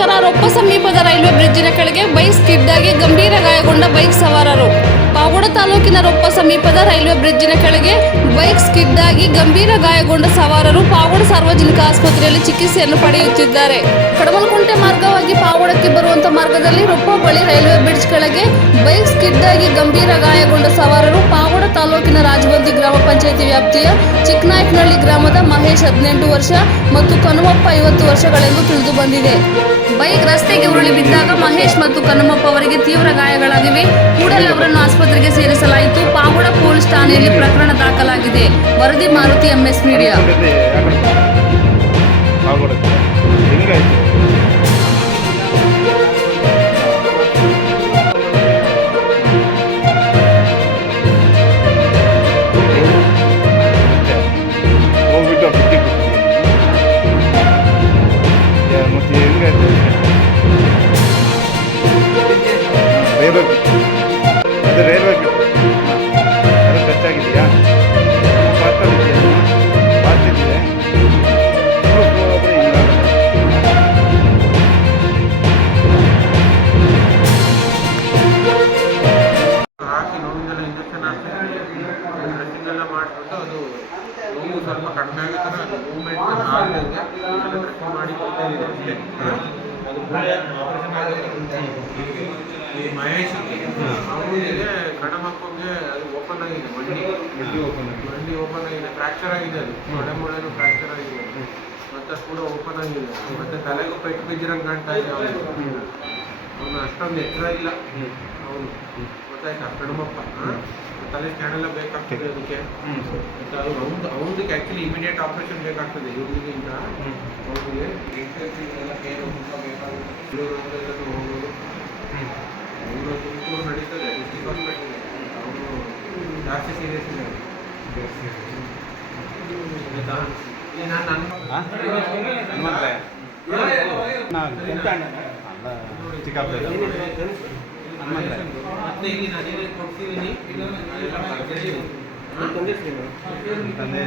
ನಂತರ ರೊಪ್ಪ ಸಮೀಪದ ರೈಲ್ವೆ ಬ್ರಿಡ್ಜಿನ ಕೆಳಗೆ ಬೈಕ್ ಸ್ಕಿಡ್ ಆಗಿ ಗಂಭೀರ ಗಾಯಗೊಂಡ ಬೈಕ್ ಸವಾರರು. ಪಾವಗಡ ತಾಲೂಕಿನ ರೊಪ್ಪ ಸಮೀಪದ ರೈಲ್ವೆ ಬ್ರಿಡ್ಜಿನ ಕೆಳಗೆ ಬೈಕ್ ಸ್ಕಿಡ್ ಆಗಿ ಗಂಭೀರ ಗಾಯಗೊಂಡ ಸವಾರರು ಪಾವಗಡ ಸಾರ್ವಜನಿಕ ಆಸ್ಪತ್ರೆಯಲ್ಲಿ ಚಿಕಿತ್ಸೆಯನ್ನು ಪಡೆಯುತ್ತಿದ್ದಾರೆ. ಕಡಮಲಕುಂಟೆ ಮಾರ್ಗವಾಗಿ ಪಾವಗಡಕ್ಕೆ ಬರುವಂತ ಮಾರ್ಗದಲ್ಲಿ ರೊಪ್ಪ ಬಳಿ ರೈಲ್ವೆ ಬ್ರಿಡ್ಜ್ ಕೆಳಗೆ ಬೈಕ್ ಸ್ಕಿಡ್ ಆಗಿ ಗಂಭೀರ ಗಾಯಗೊಂಡ ಸವಾರರು ಪಾವಗಡ ತಾಲೂಕಿನ ರಾಜಬಂದಿ ಗ್ರಾಮ ಪಂಚಾಯಿತಿ ವ್ಯಾಪ್ತಿಯ ಚಿಕ್ಕನಾಯಕನಹಳ್ಳಿ ಗ್ರಾಮದ ಮಹೇಶ್ 18 ವರ್ಷ ಮತ್ತು ಕನುಮಪ್ಪ 50 ವರ್ಷಗಳೆಂದು ತಿಳಿದು ಬಂದಿದೆ. ಬೈಕ್ ರಸ್ತೆಗೆ ಉರುಳಿ ಬಿದ್ದಾಗ ಮಹೇಶ್ ಮತ್ತು ಕನುಮಪ್ಪ ಅವರಿಗೆ ತೀವ್ರ ಗಾಯಗಳಾಗಿವೆ. ಕೂಡಲೇ ಅವರನ್ನು ಆಸ್ಪತ್ರೆಗೆ ಸೇರಿಸಲಾಯಿತು. ಪಾವಗಡ ಪೊಲೀಸ್ ಠಾಣೆಯಲ್ಲಿ ಪ್ರಕರಣ ದಾಖಲಾಗಿದೆ. ವರದಿ ಮಾರುತಿ MS ಮೀಡಿಯಾ. ಅದು ರೈಲ್ವೆ ಅದು ಟಚ್ ಆಗಿದೆಯಾ? ಫಾಸ್ಟ್ ಇದೆ. ಹಾಕಿ ನೋವಿಗೆಲ್ಲ ಇಂಜೆಕ್ಷನ್ ಹಾಕ್ತಿದ್ವಿ, ಡ್ರೆಸ್ಸಿಂಗ್ ಎಲ್ಲ ಮಾಡಿಬಿಟ್ಟು ಅದು ನೋವು ಸ್ವಲ್ಪ ಕಡಿಮೆ ಆಗೋ ಥರ ಮೂವ್ಮೆಂಟ್ ಆಗದಂಗೆ ಡ್ರೆಸ್ಸಿಂಗ್ ಮಾಡಿ ಕೊಡ್ತಾಯಿದ್ದೀವಿ ಅಷ್ಟೇ. ಅದು ಆಪರೇಷನ್ ಆಗಿದೆ. ಈ ಮಹೇಶ್ ಅವನಿಗೆ ಕಣಮಕ್ಕಂಗೆ ಅದು ಓಪನ್ ಆಗಿದೆ, ಮಂಡಿ ಓಪನ್ ಆಗಿದೆ, ಫ್ರ್ಯಾಕ್ಚರ್ ಆಗಿದೆ. ಅದು ಮೊಳೆನೂ ಫ್ರ್ಯಾಕ್ಚರ್ ಆಗಿದೆ, ಮತ್ತೆ ಕೂಡ ಓಪನ್ ಆಗಿದೆ. ಮತ್ತೆ ತಲೆಗೂ ಪೆಟ್ಟು ಬಿದ್ದಿರಂಗೆ ಕಾಣ್ತಾ ಇದೆ. ಅವನು ಅಷ್ಟೊಂದು ಎಚ್ಚರ ಇಲ್ಲ ಅವನು, ಗೊತ್ತಾಯ್ತಾ? ಕಣಮಪ್ಪ ತಲೆ ಸ್ಕ್ಯಾನ್ ಎಲ್ಲ ಬೇಕಾಗ್ತದೆ ಅದಕ್ಕೆ. ಮತ್ತು ಅದು ಅವನಿಗೆ ಆ್ಯಕ್ಚುಲಿ ಇಮಿಡಿಯೇಟ್ ಆಪರೇಷನ್ ಬೇಕಾಗ್ತದೆ. ಇವ್ರಿಗಿಂತ ಅವನಿಗೆ ಎಲ್ಲ ಕೇರ್ ತುಂಬ ಬೇಕಾಗುತ್ತೆ. ಹೋಗೋದು ಅವನು ತುಮಕೂರು ನಡೀತದೆ, ಡಿಸ್ಟ್ರಿಕ್ಟ್ ಹಾಸ್ಪಿಟಲ್. ಅವನು ಜಾಸ್ತಿ ಸೀರಿಯಸ್ ಇದೆ. ಮತ್ತೆ ಇಲ್ಲಿ ನಾನೇನು ಕೊಡ್ತಿದ್ದೀನಿ ತಂದೆ